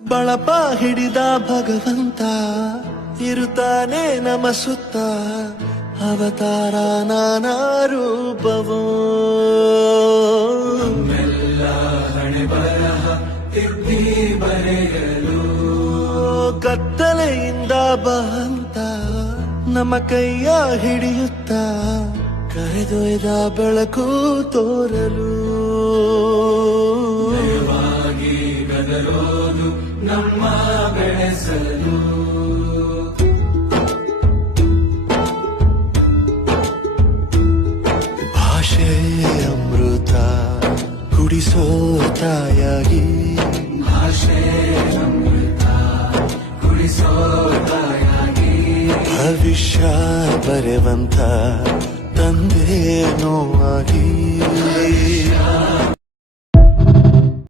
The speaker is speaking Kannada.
ಬಳಪ ಹಿಡಿದ ಭಗವಂತ ಇರುತ್ತಾನೆ ನಮ ಸುತ್ತ ಅವತಾರ ನಾನಾ ರೂಪವೋ ಮೆಲ್ಲ ಹಣೆ ಬರಹ ತಿದ್ದಿ ಬರೆಯಲು ಕತ್ತಲೆಯಿಂದ ಬಹಂತ ನಮ್ಮ ಕೈಯ ಹಿಡಿಯುತ್ತ ಕರೆದೊಯ್ದ ಬೆಳಕು ತೋರಲು ವಾಗಿ ಗದರೋದು ನಮ್ಮ ಬೆಳೆಸಲು ಭಾಷೆ ಅಮೃತ ಕುಡಿಸೋ ತಾಯಾಗಿ ಭಾಷೆ ಅಮೃತ ಕುಡಿಸೋ ತಾಯಾಗಿ ಭವಿಷ್ಯ ಬರೆವಂತ ತಂದೆ ನೋವಾಗಿ